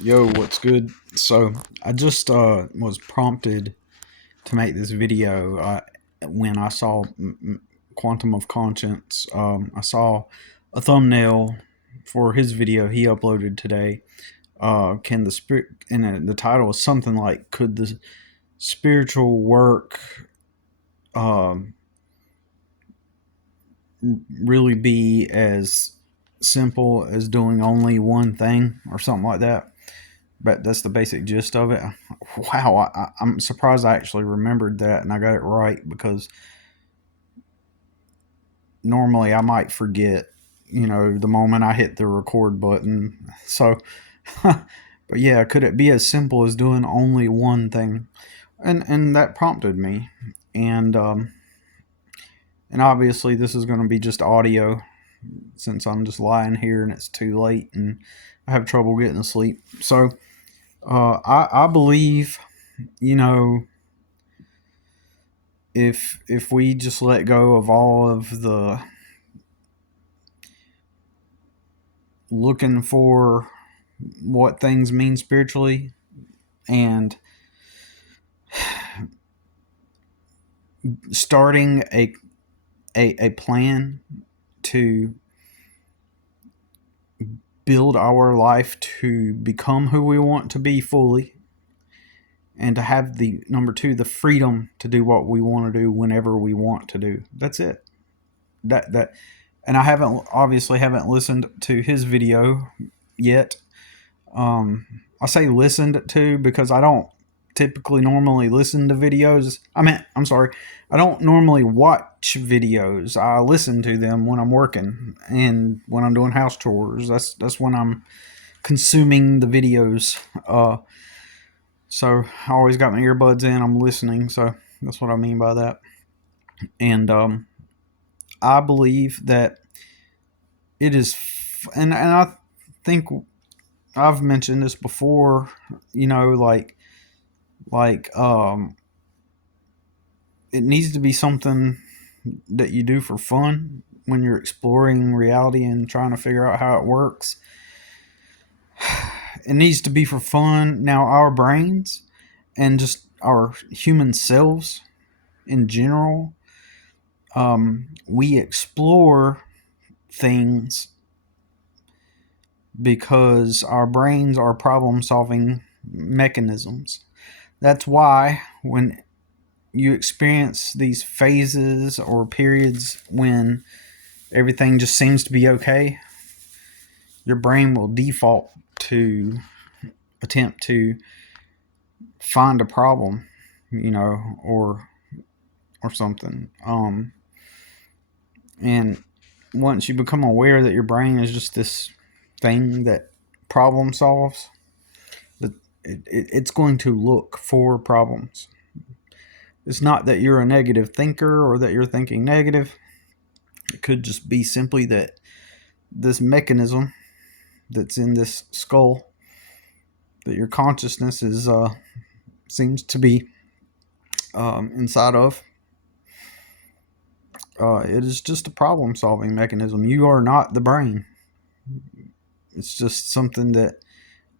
Yo, what's good? So, I just was prompted to make this video when I saw Quantum of Conscience. I saw a thumbnail for his video he uploaded today. Can the spirit, and the title was something like, "Could the spiritual work um, really be as simple as doing only one thing," or something like that? But that's the basic gist of it. Wow, I'm surprised I actually remembered that and I got it right, because normally I might forget, the moment I hit the record button. So, but yeah, could it be as simple as doing only one thing? And that prompted me, and and obviously this is going to be just audio, since I'm just lying here and it's too late and I have trouble getting to sleep. So, I believe, you know if we just let go of all of the looking for what things mean spiritually, and starting a plan to build our life to become who we want to be fully, and to have the number two, the freedom to do what we want to do whenever we want to do. That's it. That And I haven't listened to his video yet. I say listened to because I don't typically normally listen to videos. I'm sorry, I don't normally watch videos. I listen to them when I'm working and when I'm doing house chores. That's when I'm consuming the videos. So I always got my earbuds in. I'm listening. So that's what I mean by that. And I believe that it is, and I think I've mentioned this before. Like it needs to be something that you do for fun when you're exploring reality and trying to figure out how it works. It needs to be for fun. Now, our brains and just our human selves in general, we explore things because our brains are problem solving mechanisms. That's why when you experience these phases or periods when everything just seems to be okay, your brain will default to attempt to find a problem, or something. And once you become aware that your brain is just this thing that problem solves, that it's going to look for problems. It's not that you're a negative thinker or that you're thinking negative. It could just be simply that this mechanism that's in this skull, that your consciousness is seems to be inside of, it is just a problem solving mechanism. You are not the brain. It's just something that,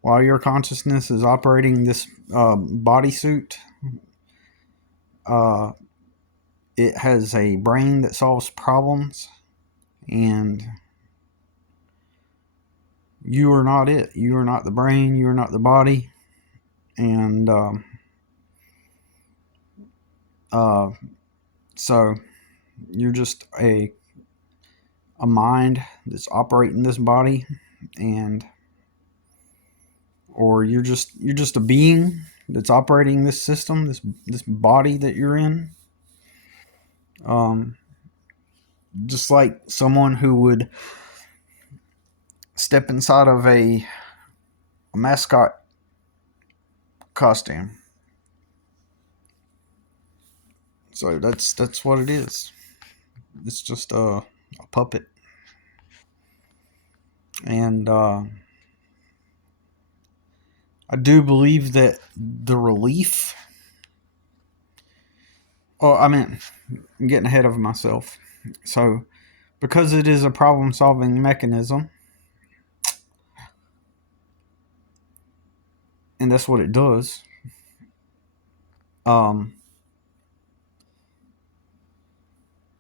while your consciousness is operating this bodysuit, uh, it has a brain that solves problems, and you are not it. You are not the brain. You are not the body. And uh, so you're just a mind that's operating this body, and or you're just a being that's operating this system, this body that you're in. Um, just like someone who would step inside of a mascot costume. So that's what it is. It's just a puppet, and I do believe that the relief. Oh, I mean, I'm getting ahead of myself. So, because it is a problem-solving mechanism, and that's what it does. Um,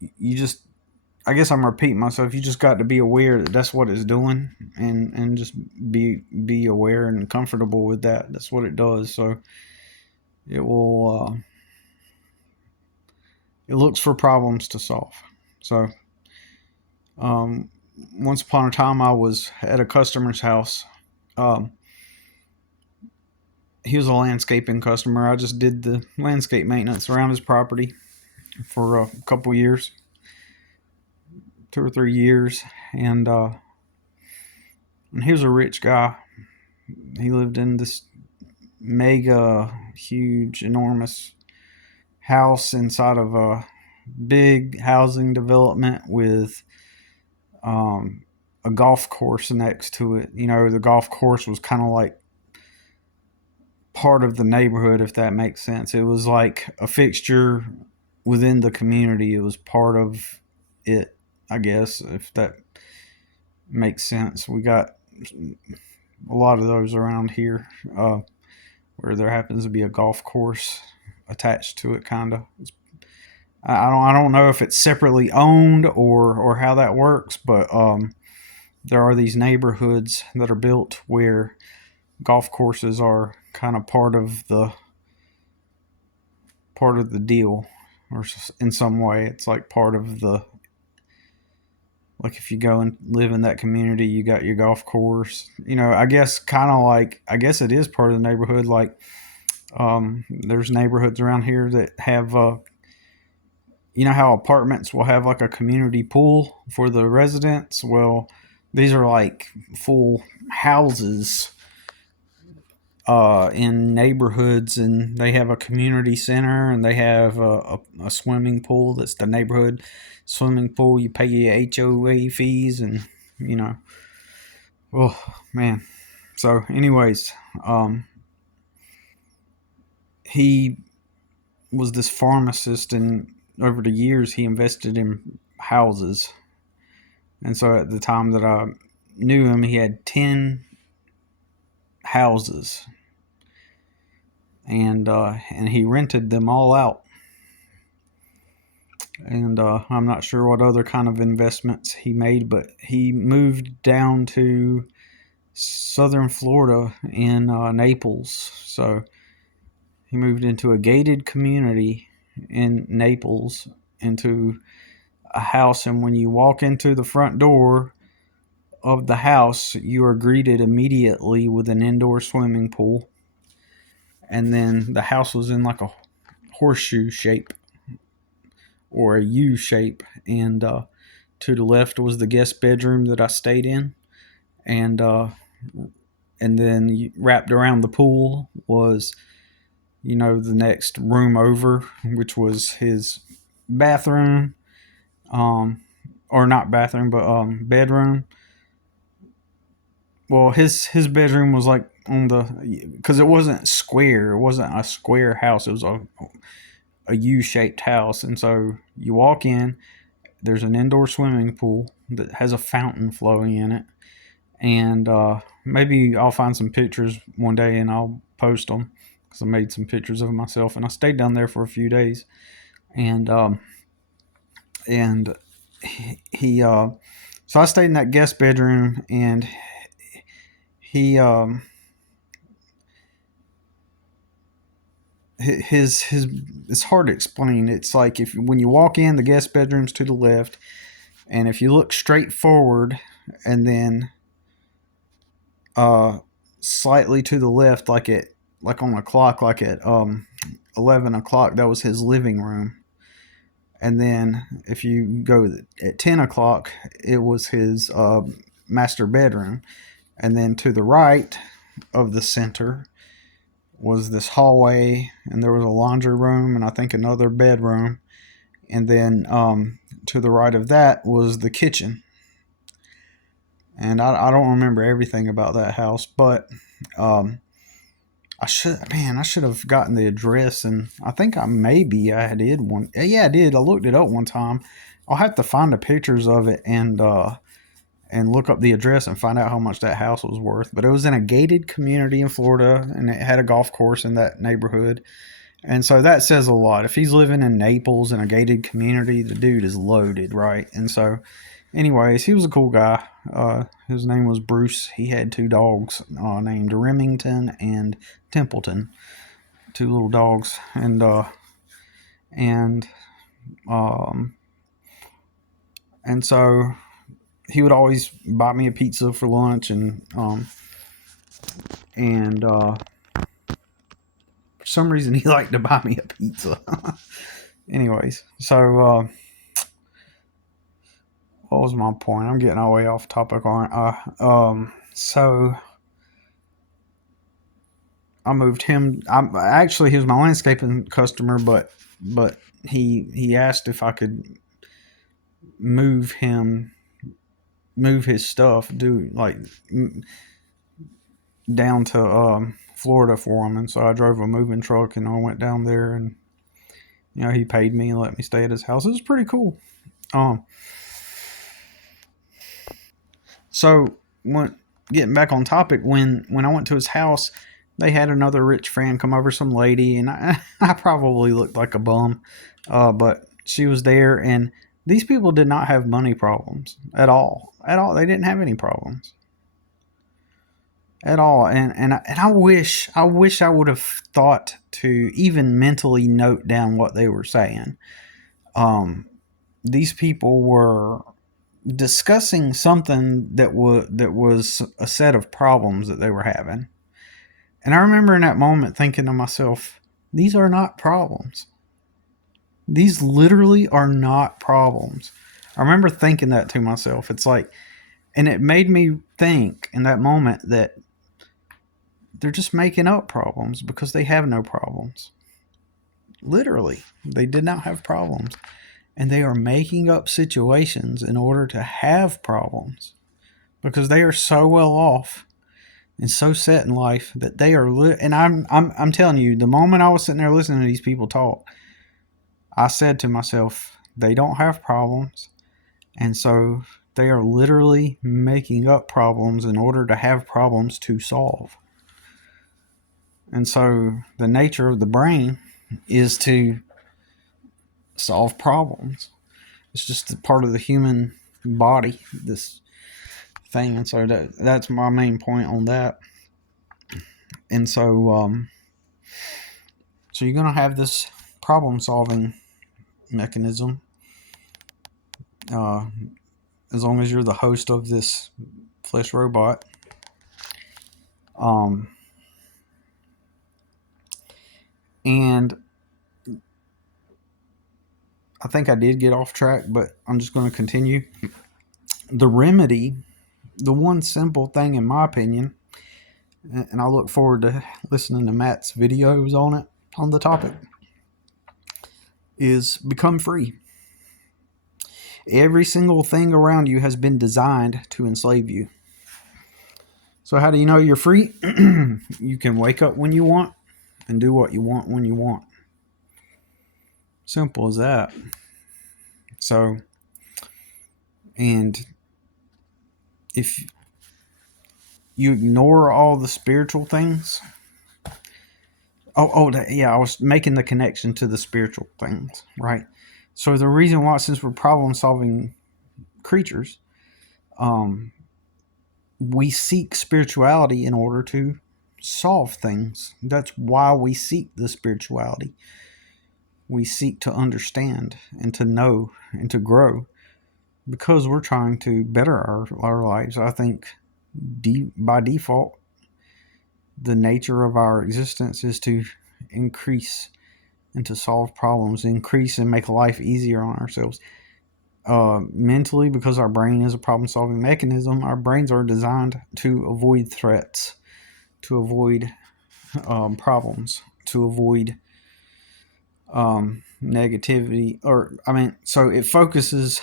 you just, I guess I'm repeating myself. You just got to be aware that that's what it's doing, and just be aware and comfortable with that. That's what it does. So it will. It looks for problems to solve. So, um, once upon a time, I was at a customer's house. Um, he was a landscaping customer. I just did the landscape maintenance around his property for a couple years, 2 or 3 years, and he was a rich guy. He lived in this mega, huge, enormous house inside of a big housing development with a golf course next to it. You know, the golf course was kind of like part of the neighborhood, if that makes sense. It was like a fixture within the community. It was part of it, I guess, if that makes sense. We got a lot of those around here, where there happens to be a golf course attached to it, kind of. I don't know if it's separately owned or how that works, but there are these neighborhoods that are built where golf courses are kind of part of the deal, or in some way it's like part of the, like if you go and live in that community, you got your golf course. You know, I guess kind of like, I guess it is part of the neighborhood. Like there's neighborhoods around here that have you know how apartments will have like a community pool for the residents. Well, these are like full houses in neighborhoods, and they have a community center, and they have a swimming pool that's the neighborhood swimming pool. You pay your HOA fees, and you know, oh man. So, anyways, he was this pharmacist, and over the years, he invested in houses. And so, at the time that I knew him, he had 10 houses, and he rented them all out. And I'm not sure what other kind of investments he made, but he moved down to southern Florida in Naples. So he moved into a gated community in Naples, into a house, and when you walk into the front door of the house, you are greeted immediately with an indoor swimming pool. And then the house was in like a horseshoe shape or a U shape, and to the left was the guest bedroom that I stayed in, and then wrapped around the pool was, you know, the next room over, which was his bathroom, or not bathroom, but bedroom. Well, his bedroom was like on the, because it wasn't square. It wasn't a square house. It was a U-shaped house, and so you walk in. There's an indoor swimming pool that has a fountain flowing in it, and maybe I'll find some pictures one day and I'll post them, because I made some pictures of myself, and I stayed down there for a few days, and he so I stayed in that guest bedroom, and he his it's hard to explain. It's like, if when you walk in, the guest bedroom's to the left, and if you look straight forward and then slightly to the left, like on the clock, like at 11 o'clock, that was his living room. And then if you go at 10 o'clock, it was his master bedroom. And then to the right of the center was this hallway, and there was a laundry room and I think another bedroom. And then to the right of that was the kitchen. And I don't remember everything about that house, but I should have gotten the address, and I think I did one. Yeah, I did. I looked it up one time. I'll have to find the pictures of it and and look up the address and find out how much that house was worth. But it was in a gated community in Florida, and it had a golf course in that neighborhood. And so that says a lot. If he's living in Naples in a gated community, the dude is loaded, right? And so, anyways, he was a cool guy. His name was Bruce. He had two dogs named Remington and Templeton, two little dogs, and um, and so he would always buy me a pizza for lunch, and for some reason he liked to buy me a pizza. Anyways, so what was my point? I'm getting all the way off topic, aren't I? So I moved him. He was my landscaping customer, but he asked if I could move his stuff, do like down to Florida for him, and so I drove a moving truck and I went down there, and he paid me and let me stay at his house. It was pretty cool. So when getting back on topic, when I went to his house, they had another rich friend come over, some lady, and I probably looked like a bum, but she was there, and these people did not have money problems at all. At all, they didn't have any problems at all. And I wish I would have thought to even mentally note down what they were saying. These people were discussing something that was a set of problems that they were having. And I remember in that moment thinking to myself, these are not problems. These literally are not problems. I remember thinking that to myself. It's like, and it made me think in that moment that they're just making up problems because they have no problems. Literally, they did not have problems. And they are making up situations in order to have problems because they are so well off and so set in life that they are and I'm telling you, the moment I was sitting there listening to these people talk, I said to myself, they don't have problems, and so they are literally making up problems in order to have problems to solve. And so the nature of the brain is to solve problems. It's just a part of the human body, this thing. And so that's my main point on that. And so so you're going to have this problem solving mechanism as long as you're the host of this flesh robot. And I think I did get off track, but I'm just going to continue. The remedy, the one simple thing in my opinion, and I look forward to listening to Matt's videos on the topic, is become free. Every single thing around you has been designed to enslave you. So how do you know you're free? You can wake up when you want and do what you want when you want. Simple as that. So, and if you ignore all the spiritual things, I was making the connection to the spiritual things, right? So the reason why, since we're problem solving creatures, we seek spirituality in order to solve things. That's why we seek the spirituality. We seek to understand and to know and to grow because we're trying to better our lives. I think by default, the nature of our existence is to increase and to solve problems, increase and make life easier on ourselves. Mentally, because our brain is a problem solving mechanism, our brains are designed to avoid threats, to avoid problems, to avoid negativity, so it focuses.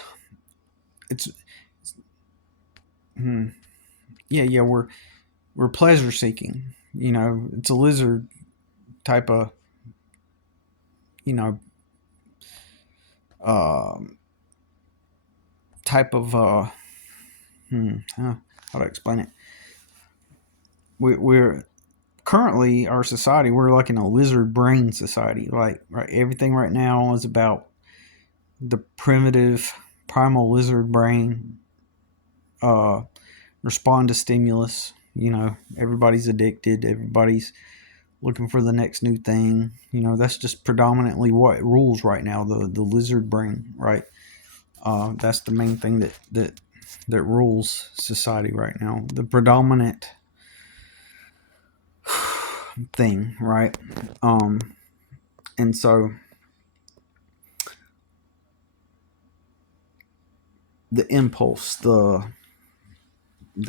We're pleasure seeking. It's a lizard type of, you know, type of How to explain it? We're currently, our society, we're like in a lizard brain society. Like, right, everything right now is about the primitive primal lizard brain. Uh, Respond to stimulus. Everybody's addicted. Everybody's looking for the next new thing. That's just predominantly what rules right now. The lizard brain, right? That's the main thing that rules society right now. The predominant thing, right? And so the impulse, the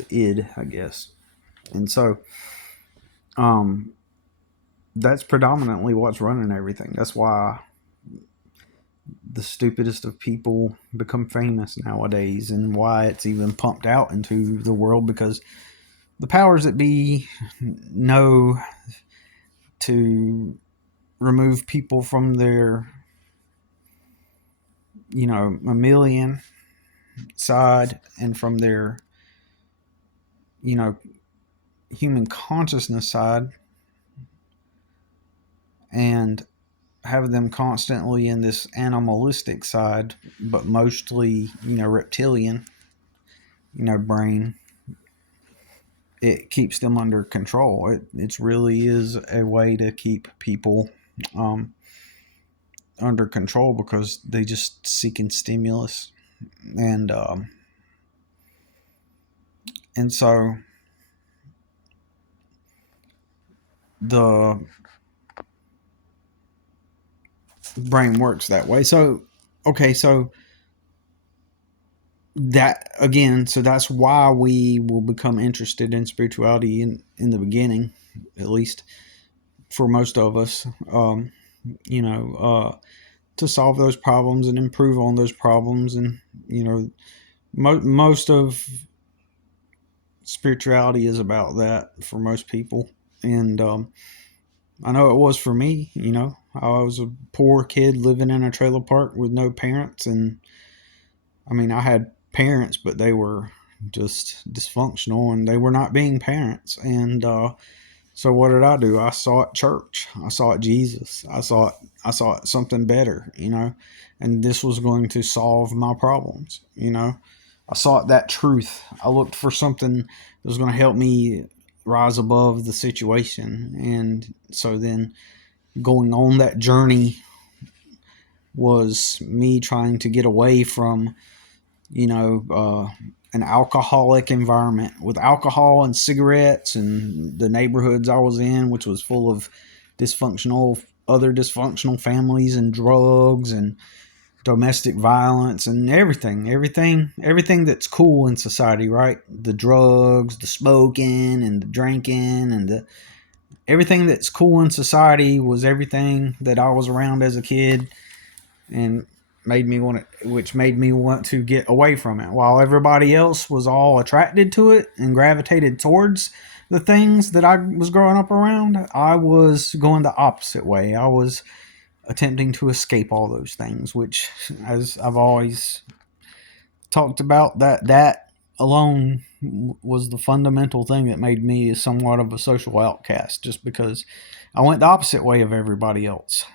id, I guess. And so that's predominantly what's running everything. That's why the stupidest of people become famous nowadays, and why it's even pumped out into the world, because the powers that be know to remove people from their mammalian side and from their you know human consciousness side, and have them constantly in this animalistic side, but mostly reptilian brain. It keeps them under control. It really is a way to keep people um, under control, because they just seeking stimulus. And so the brain works that way. So okay, so that again, so that's why we will become interested in spirituality in the beginning, at least for most of us. You know, to solve those problems and improve on those problems, and most of spirituality is about that for most people. And I know it was for me. I was a poor kid living in a trailer park with no parents. And I mean, I had parents, but they were just dysfunctional, and they were not being parents. And so what did I do? I sought church. I sought Jesus. I sought something better, and this was going to solve my problems. I sought that truth. I looked for something that was going to help me rise above the situation. And so then going on that journey was me trying to get away from, an alcoholic environment with alcohol and cigarettes, and the neighborhoods I was in, which was full of other dysfunctional families, and drugs and domestic violence, and everything that's cool in society, right? The drugs, the smoking, and the drinking, and everything that's cool in society was everything that I was around as a kid, and which made me want to get away from it, while everybody else was all attracted to it and gravitated towards the things that I was growing up around. I was going the opposite way. I was attempting to escape all those things, which, as I've always talked about, that alone was the fundamental thing that made me somewhat of a social outcast, just because I went the opposite way of everybody else.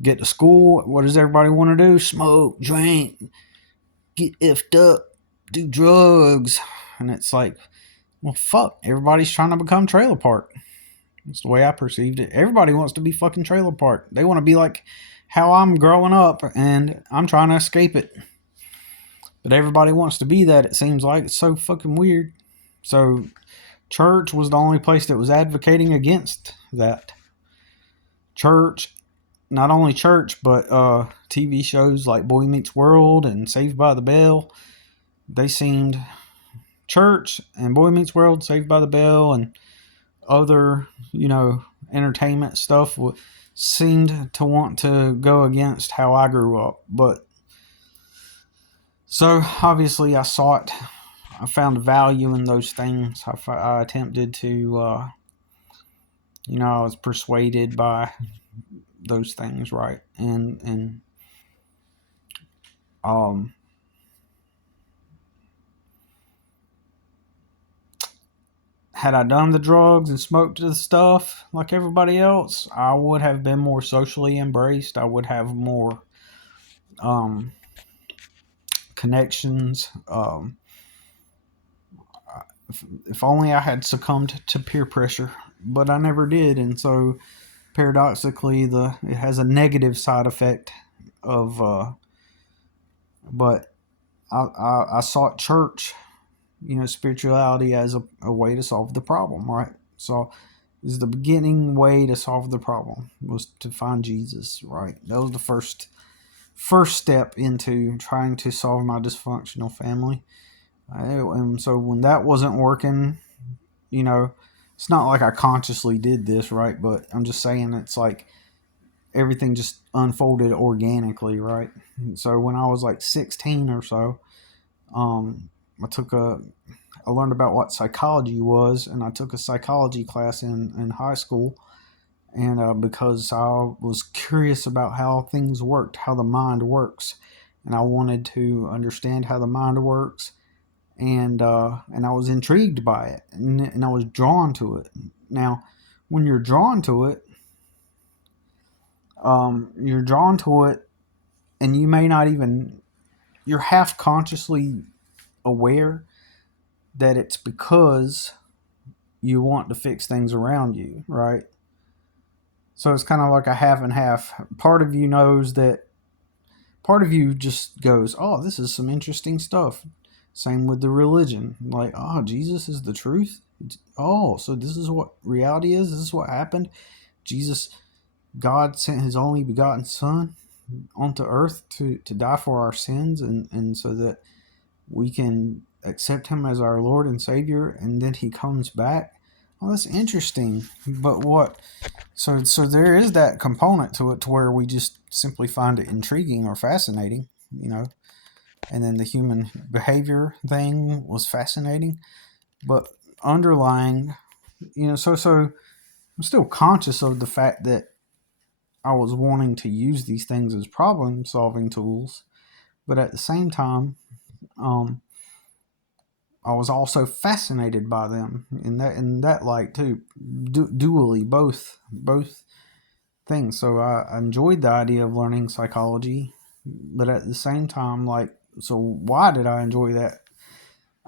Get to school, what does everybody want to do? Smoke, drink, get effed up, do drugs. And it's like, well, fuck, everybody's trying to become trailer park. That's the way I perceived it. Everybody wants to be fucking trailer park. They want to be like how I'm growing up, and I'm trying to escape it. But everybody wants to be that, it seems like. It's so fucking weird. So church was the only place that was advocating against that. Church, not only church, but TV shows like Boy Meets World and Saved by the Bell. They seemed, church and Boy Meets World, Saved by the Bell, and other, entertainment stuff seemed to want to go against how I grew up. But so obviously I found value in those things. I attempted to, I was persuaded by those things, right? And um, had I done the drugs and smoked the stuff like everybody else, I would have been more socially embraced. I would have more um, connections. If only I had succumbed to peer pressure, but I never did, and so paradoxically, it has a negative side effect of. But I sought church, spirituality as a way to solve the problem, right? So is the beginning way to solve the problem was to find Jesus, right? That was the first step into trying to solve my dysfunctional family. And so when that wasn't working, you know, it's not like I consciously did this, right? But I'm just saying it's like everything just unfolded organically, right? So when I was like 16 or so, um, I learned about what psychology was, and I took a psychology class in high school. And because I was curious about how things worked, how the mind works, and I wanted to understand how the mind works, and I was intrigued by it, and I was drawn to it. Now, when you're drawn to it, and you may not even you're half consciously aware that it's because you want to fix things around you, right? So it's kind of like a half and half. Part of you knows that, part of you just goes, oh, this is some interesting stuff. Same with the religion. Like, oh, Jesus is the truth. Oh, so this is what reality is. This is what happened. Jesus, God sent his only begotten Son onto earth to die for our sins, and so that we can accept him as our Lord and Savior, and then he comes back. Oh, that's interesting. But what? So there is that component to it to where we just simply find it intriguing or fascinating, And then the human behavior thing was fascinating, but underlying, so I'm still conscious of the fact that I was wanting to use these things as problem solving tools, but at the same time, um, I was also fascinated by them in that light too, dually both things. So I enjoyed the idea of learning psychology, but at the same time, like, so why did I enjoy that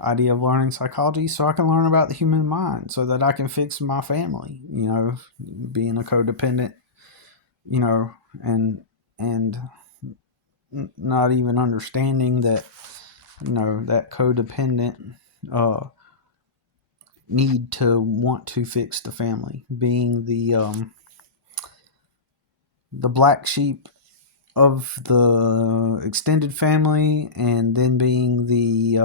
idea of learning psychology? So I can learn about the human mind, so that I can fix my family. Being a codependent, you know, and not even understanding that, that codependent need to want to fix the family, being the black sheep of the extended family, and then being the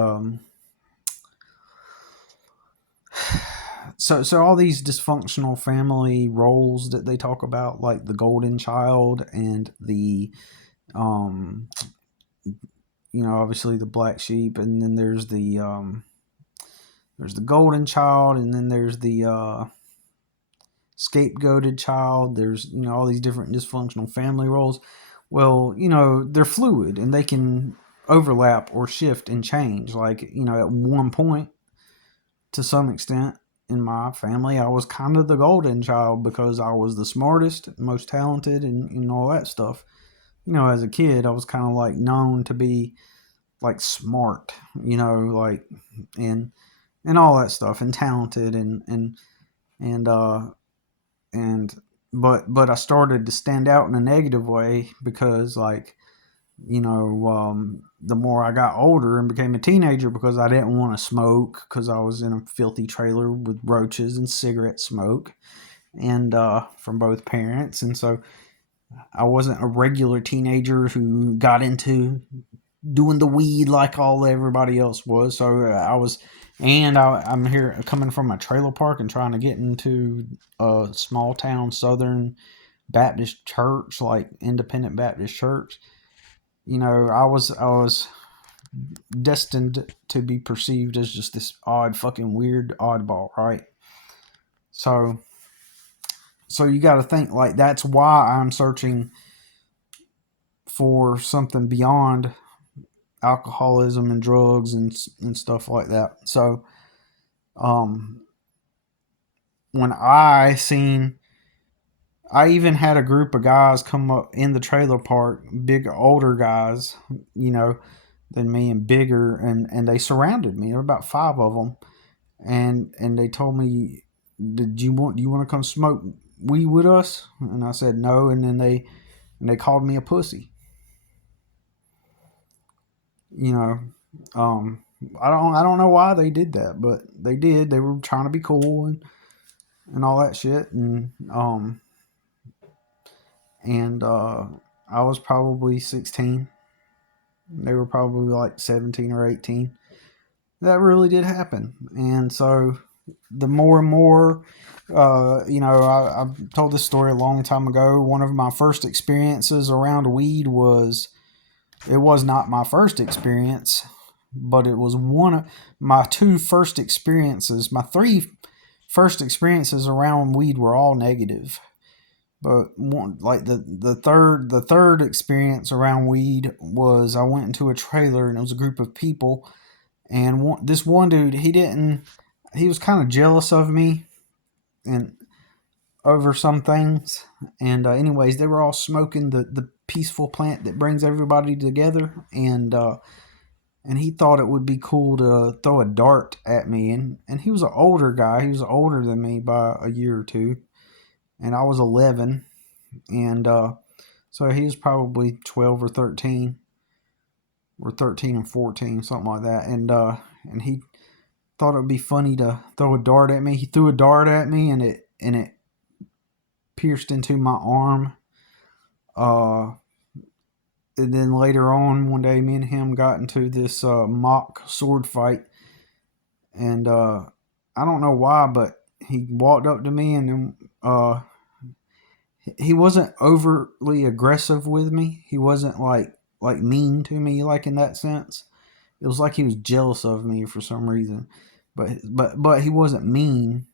so all these dysfunctional family roles that they talk about, like the golden child and the obviously the black sheep, and then there's the golden child, and then there's the scapegoated child. There's all these different dysfunctional family roles. Well, they're fluid and they can overlap or shift and change. Like, at one point, to some extent, in my family, I was kind of the golden child because I was the smartest, most talented, and all that stuff. As a kid, I was kind of like known to be like smart, like, and all that stuff, and talented, and and but I started to stand out in a negative way because, like, the more I got older and became a teenager, because I didn't want to smoke because I was in a filthy trailer with roaches and cigarette smoke, and from both parents, and so I wasn't a regular teenager who got into doing the weed like all everybody else was. So I was, and I'm here coming from a trailer park and trying to get into a small town Southern Baptist church, like independent Baptist church. I was destined to be perceived as just this odd, fucking weird oddball, right? So you got to think, like, that's why I'm searching for something beyond alcoholism and drugs and stuff like that. So, um, when I even had a group of guys come up in the trailer park, big older guys, you know, than me and bigger, and they surrounded me. There were about five of them, and they told me, do you want to come smoke weed with us? And I said no, and then they called me a pussy. You know, I don't know why they did that, but they did. They were trying to be cool and all that shit, and I was probably 16. They were probably like 17 or 18. That really did happen, and so the more and more, I told this story a long time ago. One of my first experiences around weed was, it was not my first experience, but it was one of my two first experiences. My three first experiences around weed were all negative, but one, like the third experience around weed was, I went into a trailer and it was a group of people, and this one dude, he was kind of jealous of me and over some things. And anyways, they were all smoking the peaceful plant that brings everybody together, and he thought it would be cool to throw a dart at me. And he was an older guy. He was older than me by a year or two, and I was 11, and so he was probably 12 or 13, or 13 and 14, something like that. And he thought it would be funny to throw a dart at me. He threw a dart at me, and it pierced into my arm. And then later on, one day, me and him got into this mock sword fight, and I don't know why, but he walked up to me, and he wasn't overly aggressive with me. He wasn't like mean to me, like in that sense. It was like he was jealous of me for some reason, but he wasn't mean.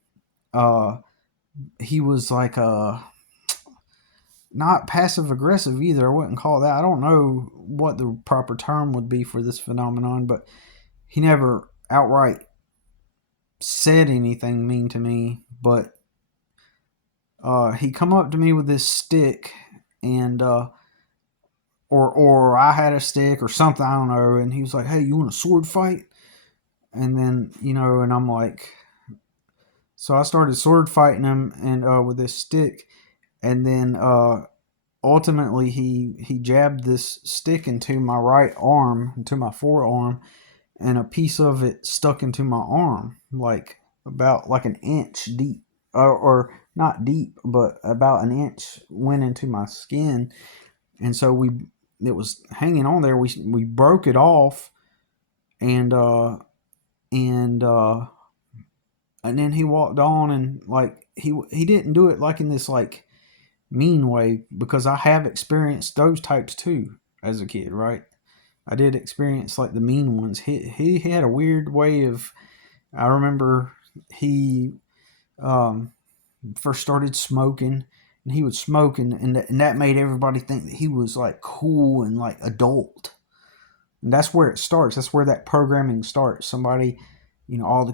He was like not passive aggressive either. I wouldn't call that. I don't know what the proper term would be for this phenomenon, but he never outright said anything mean to me. But he come up to me with this stick, and or I had a stick or something, I don't know, and he was like, "Hey, you want a sword fight?" And then, and I'm like, so I started sword fighting him, and with this stick, and then ultimately he jabbed this stick into my right arm, into my forearm, and a piece of it stuck into my arm, like about like an inch deep, or not deep, but about an inch went into my skin, and so it was hanging on there. We broke it off, and and uh and then he walked on, and like he didn't do it like in this like mean way, because I have experienced those types too as a kid, right? I did experience like the mean ones. He had a weird way of. I remember he first started smoking, and he would smoke, and that made everybody think that he was like cool and like adult. And that's where it starts. That's where that programming starts. Somebody, all the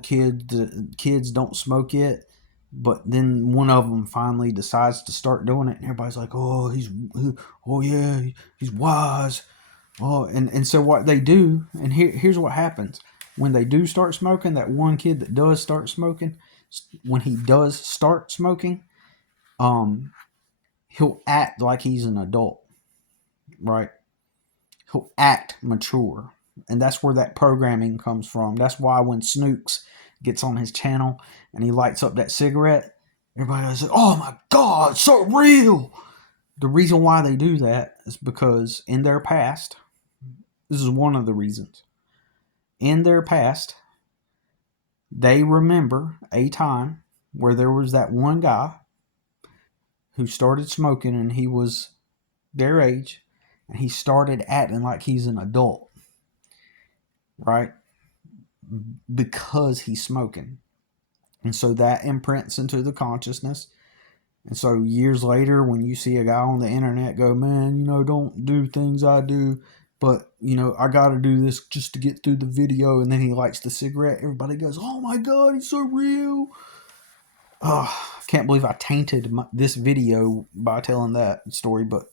kids don't smoke yet, but then one of them finally decides to start doing it, and everybody's like, "Oh, oh yeah, he's wise." Oh, and so what they do, and here's what happens when they do start smoking. That one kid that does start smoking, when he does start smoking, um, he'll act like he's an adult, right? He'll act mature, and that's where that programming comes from. That's why when Snooks gets on his channel and he lights up that cigarette, everybody says, "Oh my God, so real." The reason why they do that is because in their past, this is one of the reasons. In their past, they remember a time where there was that one guy who started smoking, and he was their age, and he started acting like he's an adult, right? Because he's smoking. And so that imprints into the consciousness. And so years later, when you see a guy on the internet go, "Man, don't do things I do, but, I got to do this just to get through the video," and then he lights the cigarette, everybody goes, "Oh my God, he's so real." I can't believe I tainted this video by telling that story, but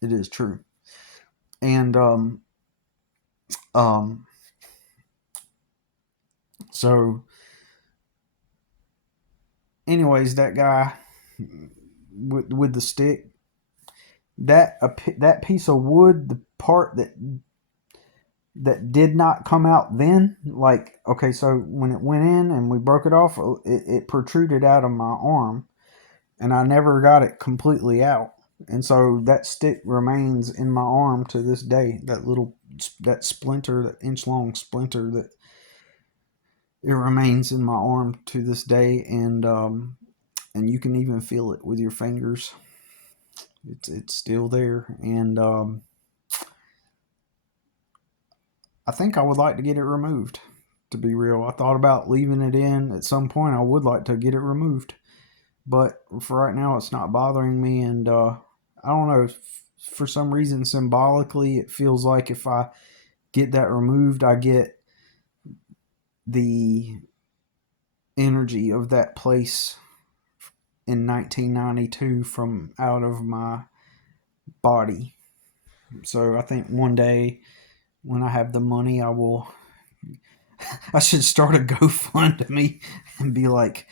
it is true. And um, so, anyways, that guy with the stick, that piece of wood, the part that did not come out then, like, okay, so when it went in and we broke it off, it protruded out of my arm, and I never got it completely out. And so that stick remains in my arm to this day. That splinter, that inch long splinter, that it remains in my arm to this day, and you can even feel it with your fingers. It's still there, and I think I would like to get it removed. To be real, I thought about leaving it in at some point. I would like to get it removed, but for right now, it's not bothering me, and I don't know. For some reason, symbolically, it feels like if I get that removed, I get the energy of that place in 1992 from out of my body. So I think one day when I have the money, I should start a GoFundMe and be like,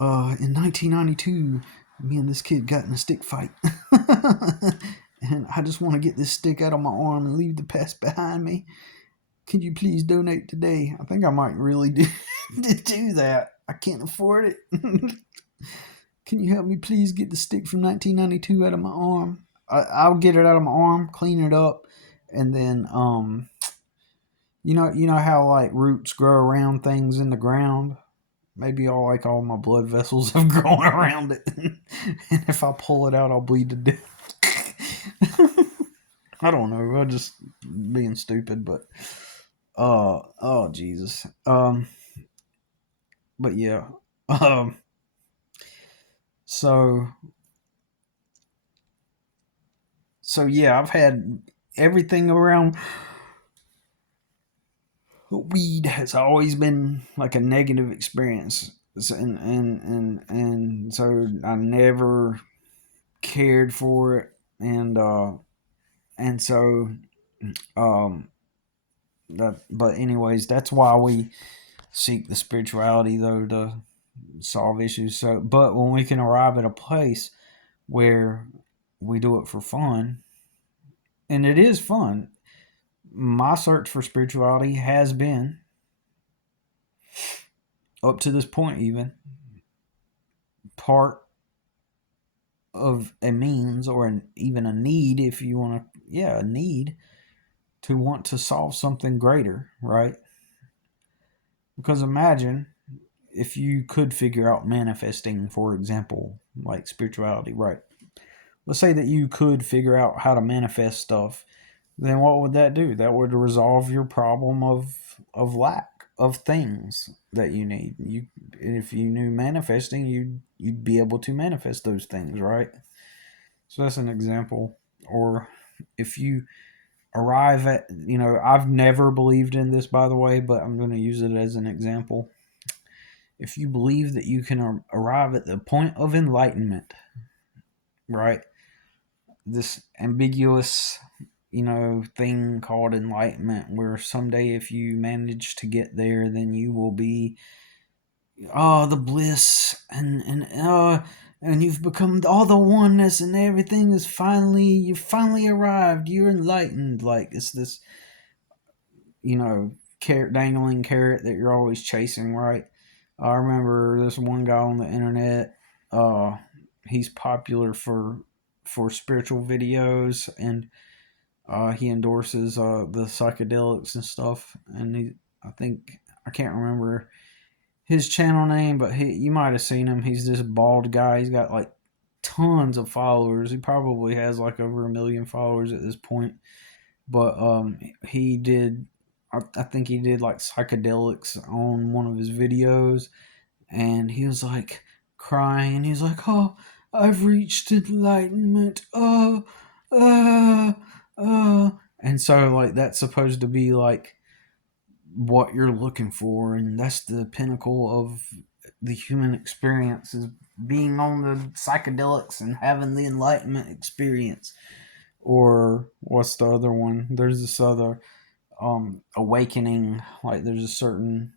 in 1992, me and this kid got in a stick fight. And I just want to get this stick out of my arm and leave the past behind me. Can you please donate today? I think I might really do that. I can't afford it. Can you help me please get the stick from 1992 out of my arm? I'll get it out of my arm, clean it up, and then you know how like roots grow around things in the ground. Maybe all my blood vessels have grown around it, and if I pull it out, I'll bleed to death. I don't know. I'm just being stupid, but oh Jesus. But yeah. Um, so yeah, I've had everything around weed has always been like a negative experience, and so I never cared for it, and so um that. But anyways, that's why we seek the spirituality though, to solve issues. So, but when we can arrive at a place where we do it for fun, and it is fun. My search for spirituality has been, up to this point, even part of a means or even a need, if you want to, yeah, a need to want to solve something greater, right? Because imagine if you could figure out manifesting, for example, like spirituality, right? Let's say that you could figure out how to manifest stuff, then what would that do? That would resolve your problem of lack of things that you need. You, if you knew manifesting, you'd be able to manifest those things, right? So that's an example. Or if you arrive at, I've never believed in this, by the way, but I'm going to use it as an example. If you believe that you can arrive at the point of enlightenment, right? This ambiguous, thing called enlightenment, where someday if you manage to get there, then you will be, the bliss, and you've become all the oneness, and everything is you finally arrived, you're enlightened. Like, it's this, carrot, dangling carrot that you're always chasing, right? I remember this one guy on the internet. He's popular for spiritual videos, and he endorses the psychedelics and stuff. And I think, I can't remember his channel name, but you might have seen him. He's this bald guy. He's got like tons of followers. He probably has like over 1 million followers at this point. But he did, I think he did like psychedelics on one of his videos, and he was like crying. He's like, "Oh, I've reached enlightenment. Oh, and so like that's supposed to be like what you're looking for, and that's the pinnacle of the human experience is being on the psychedelics and having the enlightenment experience. Or what's the other one? There's this other awakening. Like there's a certain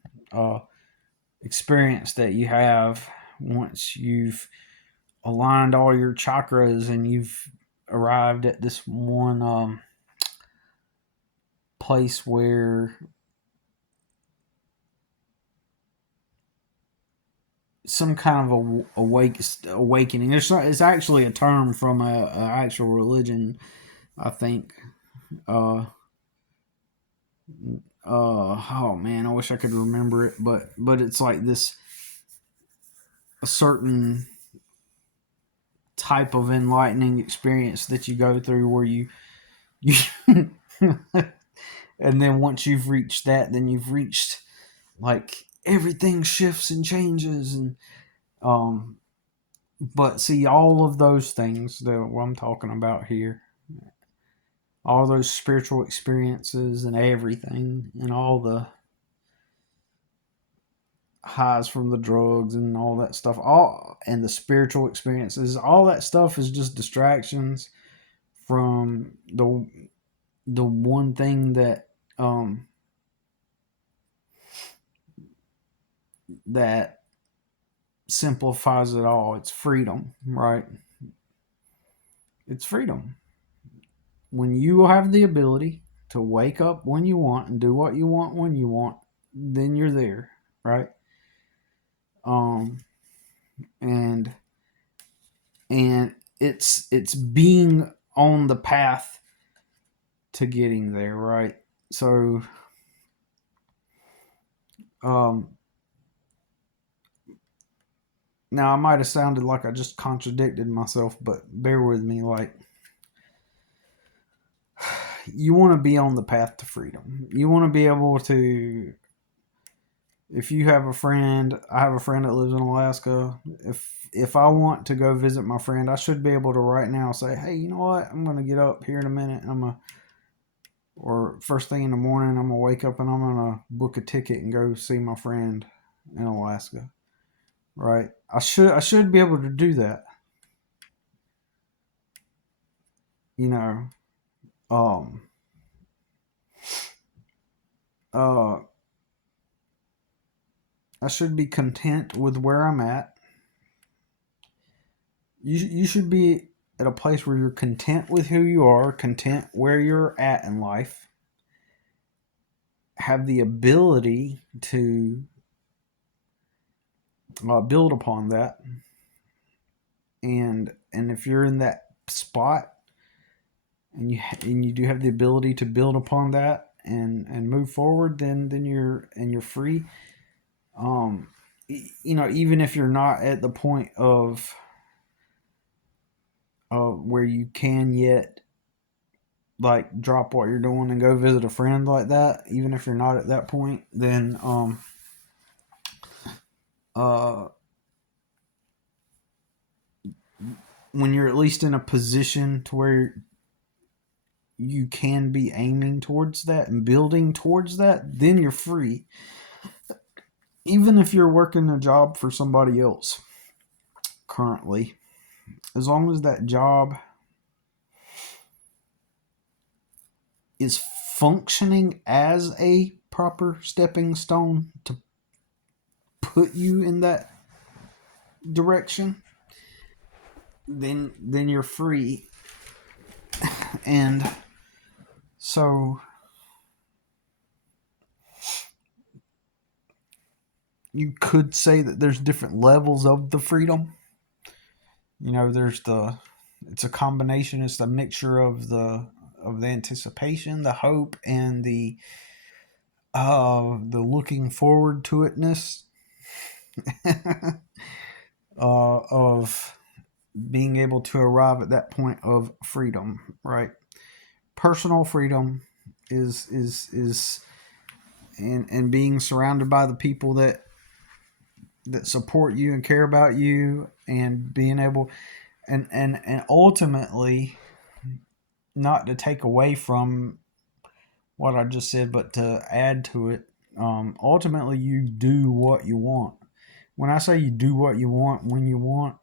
experience that you have once you've aligned all your chakras and you've arrived at this one place where some kind of awakening. It's actually a term from a actual religion, I think. Uh, oh man, I wish I could remember it, but it's like this a certain type of enlightening experience that you go through where you and then once you've reached that, then you've reached like everything shifts and changes and um but see all of those things that what I'm talking about here, all those spiritual experiences and everything and all the highs from the drugs and all that stuff, all and the spiritual experiences, all that stuff is just distractions from the one thing that that simplifies it all. It's freedom, right? It's freedom. When you have the ability to wake up when you want and do what you want when you want, then you're there, right? Um, and and it's being on the path to getting there, right? So, um, now I might have sounded like I just contradicted myself, but bear with me. Like, you want to be on the path to freedom. You want to be able to. If you have a friend, I have a friend that lives in Alaska. If I want to go visit my friend, I should be able to right now say, "Hey, you know what? I'm gonna get up here in a minute. Or first thing in the morning, I'm gonna wake up and I'm gonna book a ticket and go see my friend in Alaska." Right? I should be able to do that. You know, um, uh, I should be content with where I'm at. You should be at a place where you're content with who you are, content where you're at in life, have the ability to build upon that, and if you're in that spot and you do have the ability to build upon that and move forward, then you're free. Um, even if you're not at the point of where you can yet like drop what you're doing and go visit a friend like that, even if you're not at that point, then uh when you're at least in a position to where you can be aiming towards that and building towards that, then you're free. Even if you're working a job for somebody else currently, as long as that job is functioning as a proper stepping stone to put you in that direction, then you're free. And so you could say that there's different levels of the freedom. There's it's a combination, it's the mixture of the anticipation, the hope, and the looking forward to itness of being able to arrive at that point of freedom, right? Personal freedom is and being surrounded by the people that support you and care about you, and being able and ultimately, not to take away from what I just said, but to add to it, ultimately you do what you want. when I say you do what you want when you want,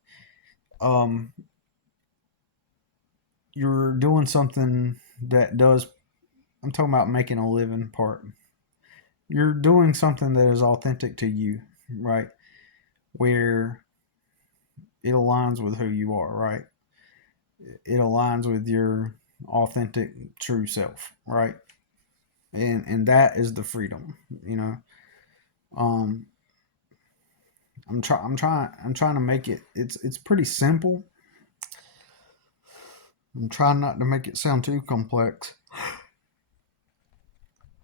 um, you're doing something that does. I'm talking about making a living part. You're doing something that is authentic to you, right? Where it aligns with who you are, right? It aligns with your authentic, true self, right? And that is the freedom, you know. Um, I'm trying to make it. It's pretty simple. I'm trying not to make it sound too complex.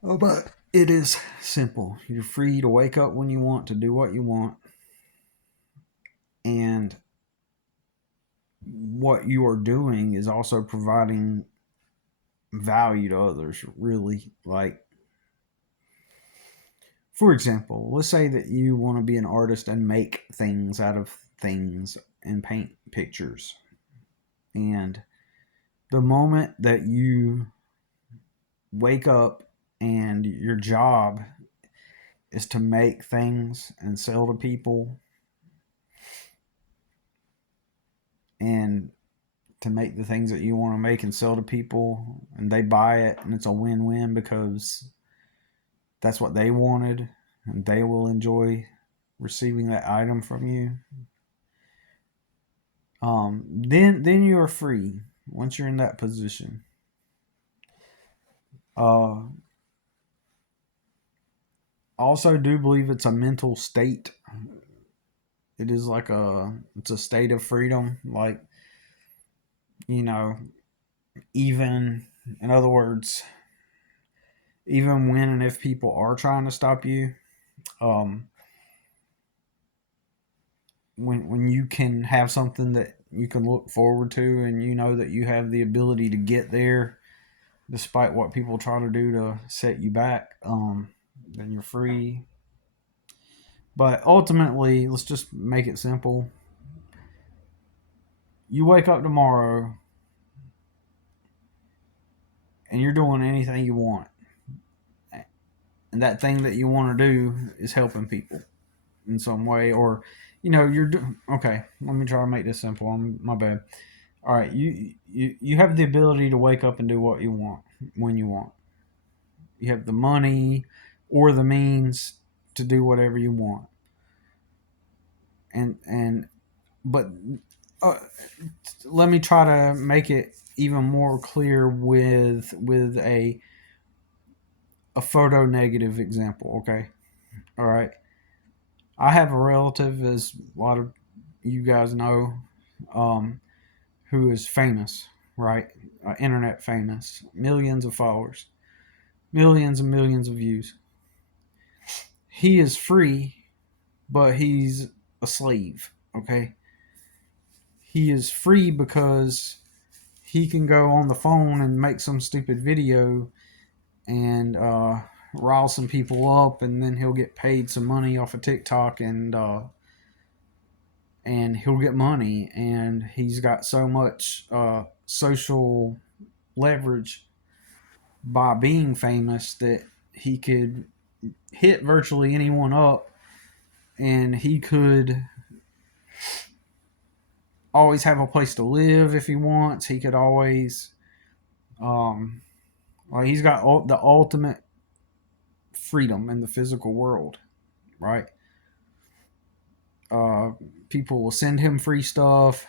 Oh, but it is simple. You're free to wake up when you want, to do what you want, and what you are doing is also providing value to others, really. Like, for example, let's say that you want to be an artist and make things out of things and paint pictures. And the moment that you wake up and your job is to make things and sell to people and to make the things that you want to make and sell to people and they buy it and it's a win-win because that's what they wanted and they will enjoy receiving that item from you. Then you are free once you're in that position. uh Also do believe it's a mental state. It is like it's a state of freedom. Like, you know, even in other words, even when and if people are trying to stop you, um when you can have something that you can look forward to and you know that you have the ability to get there despite what people try to do to set you back, then you're free. But ultimately, let's just make it simple. You wake up tomorrow and you're doing anything you want, and that thing that you want to do is helping people in some way, or okay. Let me try to make this simple. My bad. All right, you have the ability to wake up and do what you want when you want. You have the money or the means to do whatever you want, and but uh, let me try to make it even more clear with a photo negative example. Okay, all right. I have a relative, as a lot of you guys know, um, who is famous, right? Internet famous, millions of followers, millions and millions of views. He is free, but he's a slave. Okay, he is free because he can go on the phone and make some stupid video and rile some people up, and then he'll get paid some money off of TikTok, and he'll get money, and he's got so much social leverage by being famous that he could hit virtually anyone up, and he could always have a place to live if he wants. He could always, um, like, he's got the ultimate freedom in the physical world, right? Uh, People will send him free stuff.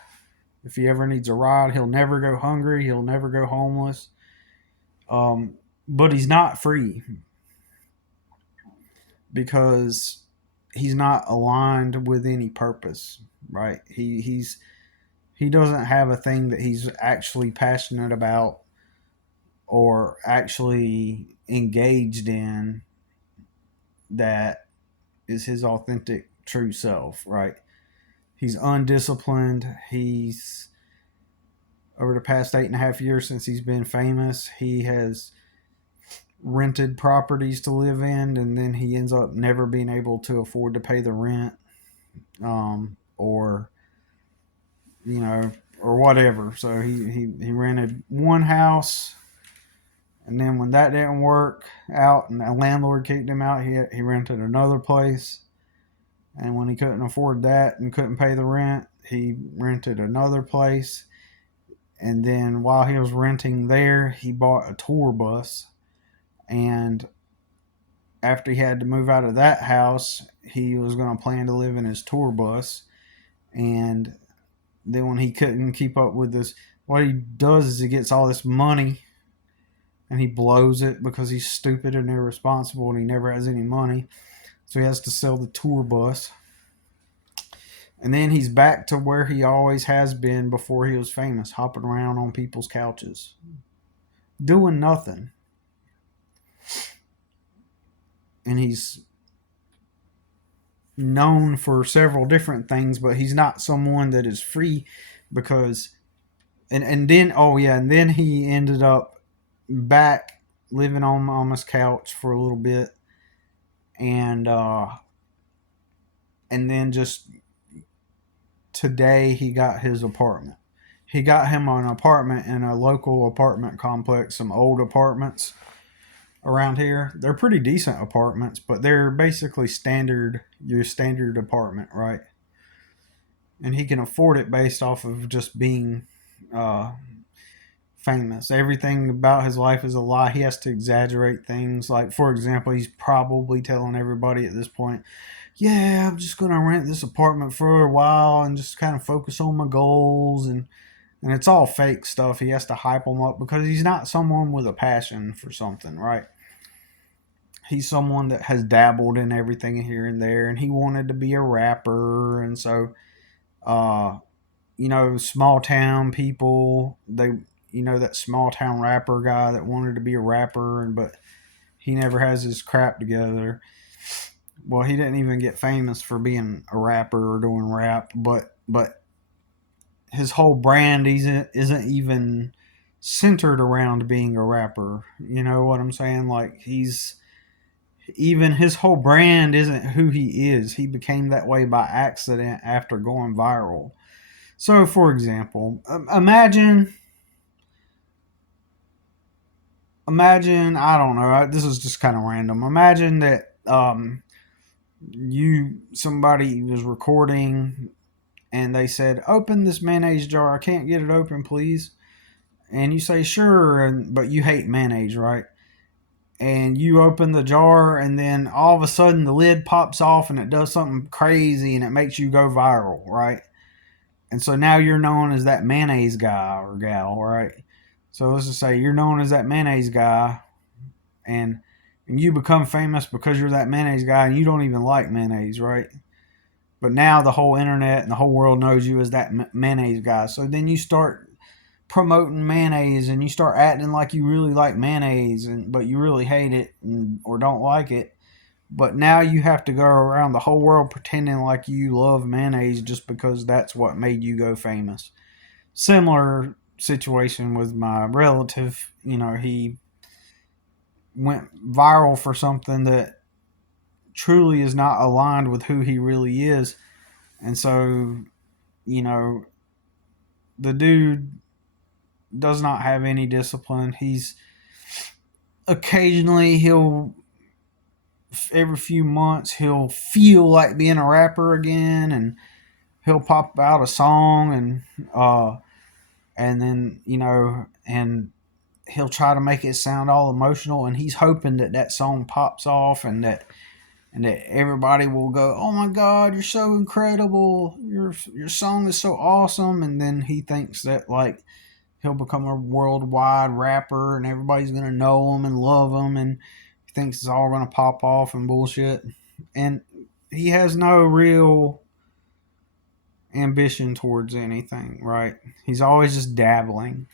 If he ever needs a ride, he'll never go hungry. He'll never go homeless. But he's not free because he's not aligned with any purpose, right? He doesn't have a thing that he's actually passionate about or actually engaged in that is his authentic true self, right? He's undisciplined. He's over the past 8.5 years since he's been famous, he has rented properties to live in, and then he ends up never being able to afford to pay the rent, or or whatever. So he rented one house, and then when that didn't work out, and a landlord kicked him out, he rented another place, And when he couldn't afford that and couldn't pay the rent, he rented another place. And then while he was renting there, he bought a tour bus. And after he had to move out of that house, he was going to plan to live in his tour bus. And then when he couldn't keep up with this, what he does is he gets all this money and he blows it because he's stupid and irresponsible and he never has any money. So he has to sell the tour bus. And then he's back to where he always has been before he was famous, hopping around on people's couches, doing nothing. And he's known for several different things, but he's not someone that is free because and then and then he ended up back living on mama's couch for a little bit and then just today he got his apartment. He got him an apartment in a local apartment complex, some old apartments around here. They're pretty decent apartments, but they're basically your standard apartment, right? And he can afford it based off of just being uh, famous. Everything about his life is a lie. He has to exaggerate things. Like, for example, he's probably telling everybody at this point, yeah, I'm just going to rent this apartment for a while and just kind of focus on my goals. And it's all fake stuff. He has to hype them up because he's not someone with a passion for something, right? He's someone that has dabbled in everything here and there, and he wanted to be a rapper. And so, uh, small town people, that small town rapper guy that wanted to be a rapper, but he never has his crap together. Well, he didn't even get famous for being a rapper or doing rap, but his whole brand isn't even centered around being a rapper. You know what I'm saying? Like even his whole brand isn't who he is. He became that way by accident after going viral. So, for example, imagine I don't know. This is just kind of random. Imagine that somebody was recording and they said, "Open this mayonnaise jar. I can't get it open, please." And you say, "Sure," but you hate mayonnaise, right? And you open the jar, and then all of a sudden the lid pops off and it does something crazy and it makes you go viral, right? And so now you're known as that mayonnaise guy or gal, right? So let's just say you're known as that mayonnaise guy, and you become famous because you're that mayonnaise guy, and you don't even like mayonnaise, right? But now the whole internet and the whole world knows you as that mayonnaise guy. So then you start promoting mayonnaise and you start acting like you really like mayonnaise, but you really hate it or don't like it. But now you have to go around the whole world pretending like you love mayonnaise just because that's what made you go famous. Similar situation with my relative. He went viral for something that truly is not aligned with who he really is. And so, you know, the dude does not have any discipline. He's occasionally every few months he'll feel like being a rapper again, and he'll pop out a song and then and he'll try to make it sound all emotional, and he's hoping that that song pops off and that everybody will go, "Oh my God, you're so incredible! Your song is so awesome!" And then he thinks that like he'll become a worldwide rapper, and everybody's gonna know him and love him, and he thinks it's all gonna pop off and bullshit. And he has no real ambition towards anything, right? He's always just dabbling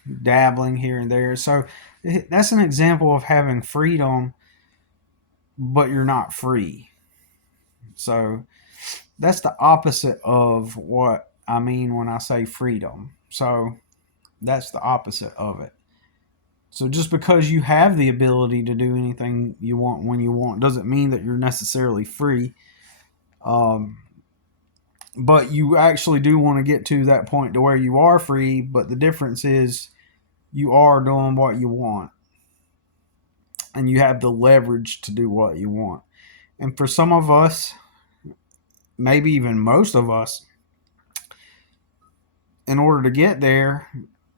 here and there. So that's an example of having freedom, but you're not free. So that's the opposite of what I mean when I say freedom. So that's the opposite of it. So just because you have the ability to do anything you want when you want doesn't mean that you're necessarily free. Um, but you actually do want to get to that point to where you are free. But the difference is you are doing what you want, and you have the leverage to do what you want. And for some of us, maybe even most of us, in order to get there,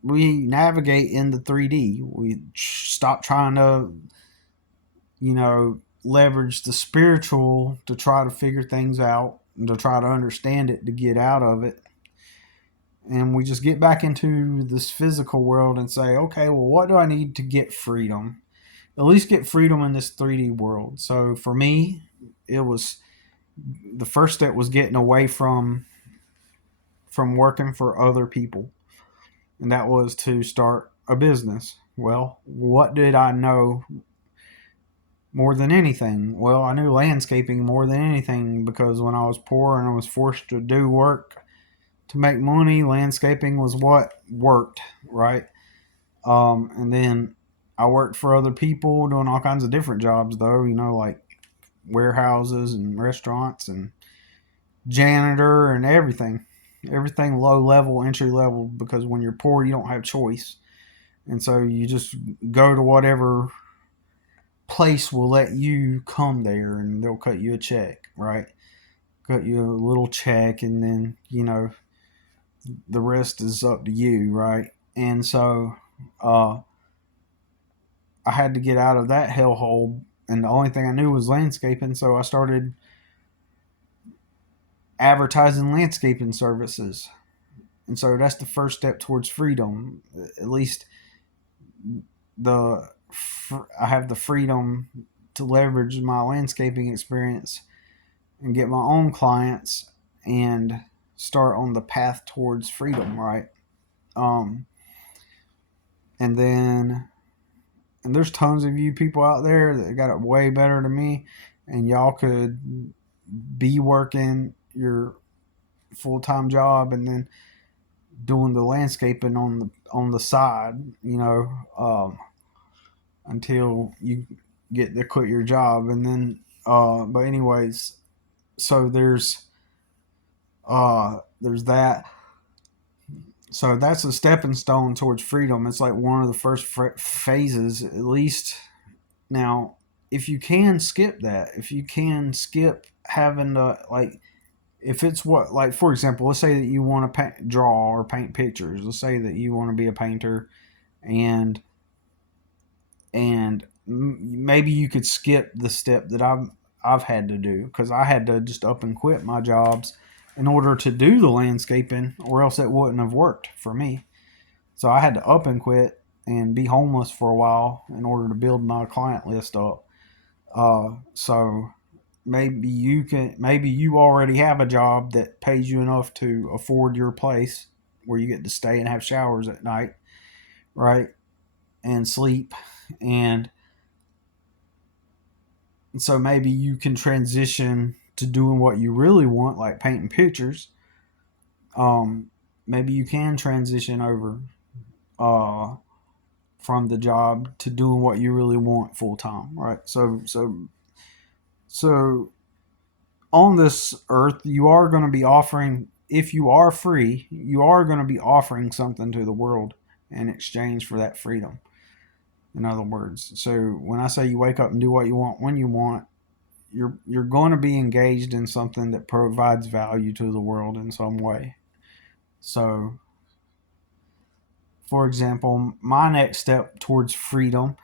we navigate in the 3D. We stop trying to, leverage the spiritual to try to figure things out and to try to understand it to get out of it. And we just get back into this physical world and say, okay, well, what do I need to get freedom? At least get freedom in this 3D world. So for me, it was the first step was getting away from working for other people, and that was to start a business. Well, what did I know more than anything? Well, I knew landscaping more than anything, because when I was poor and I was forced to do work to make money, landscaping was what worked, right? And then I worked for other people doing all kinds of different jobs, though, like warehouses and restaurants and janitor and everything low level, entry level, because when you're poor, you don't have choice. And so you just go to whatever place will let you come there, and they'll cut you a check, right? Cut you a little check, and then, the rest is up to you, right? And so uh, I had to get out of that hellhole, and the only thing I knew was landscaping, so I started advertising landscaping services. And so that's the first step towards freedom. At least the I have the freedom to leverage my landscaping experience and get my own clients and start on the path towards freedom, right? Um, and then and there's tons of you people out there that got it way better than me, and y'all could be working your full-time job and then doing the landscaping on the side, until you get to quit your job. And then but anyways, so there's that. So that's a stepping stone towards freedom. It's like one of the first phases, at least. Now, if you can skip that, if you can skip having to, like, if it's what, like, for example, let's say that you want to draw or paint pictures. Let's say that you want to be a painter, and maybe you could skip the step that I've had to do, because I had to just up and quit my jobs in order to do the landscaping, or else it wouldn't have worked for me. So I had to up and quit and be homeless for a while in order to build my client list up. So maybe you already have a job that pays you enough to afford your place where you get to stay and have showers at night, right? And sleep. And so maybe you can transition to doing what you really want, like painting pictures. Maybe you can transition over uh, from the job to doing what you really want full time, right? So on this earth, you are going to be offering, if you are free, you are going to be offering something to the world in exchange for that freedom. In other words, so when I say you wake up and do what you want when you want, you're going to be engaged in something that provides value to the world in some way. So, for example, my next step towards freedom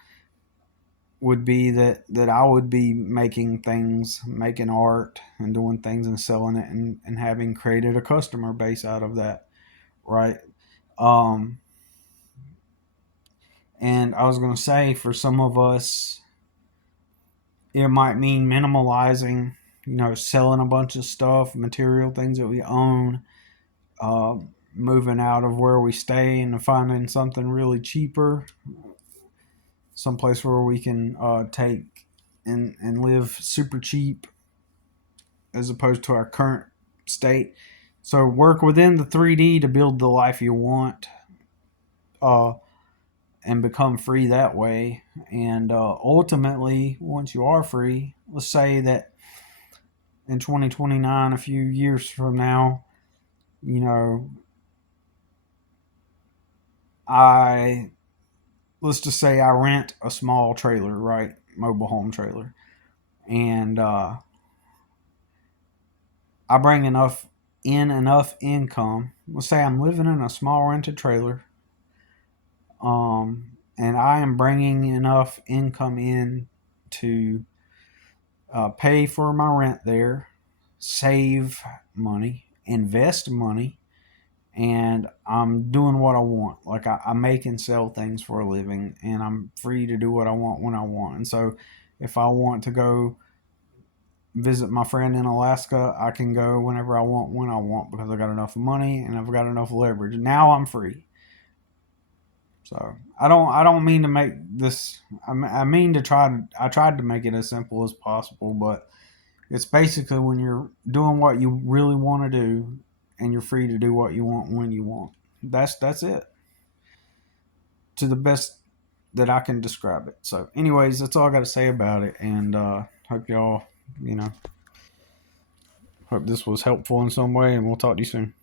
would be that I would be making things, making art and doing things and selling it, and having created a customer base out of that, right? Um, and I was going to say, for some of us, it might mean minimalizing, selling a bunch of stuff, material things that we own, uh, moving out of where we stay and finding something really cheaper, someplace where we can take and live super cheap as opposed to our current state. So work within the 3D to build the life you want, uh, and become free that way. And ultimately, once you are free, let's say that in 2029, a few years from now, you know, I let's just say I rent a small trailer, right? Mobile home trailer. And I bring enough income. Let's say I'm living in a small rented trailer, and I am bringing enough income in to pay for my rent there, save money, invest money, and I'm doing what I want. Like I make and sell things for a living, and I'm free to do what I want when I want. And so, if I want to go visit my friend in Alaska, I can go whenever I want, when I want, because I got enough money and I've got enough leverage. Now I'm free. So I don't mean to make this. I mean to try. I tried to make it as simple as possible, but it's basically when you're doing what you really want to do, and you're free to do what you want when you want. That's it, to the best that I can describe it. So, anyways, that's all I got to say about it, and hope y'all, you know, hope this was helpful in some way, and we'll talk to you soon.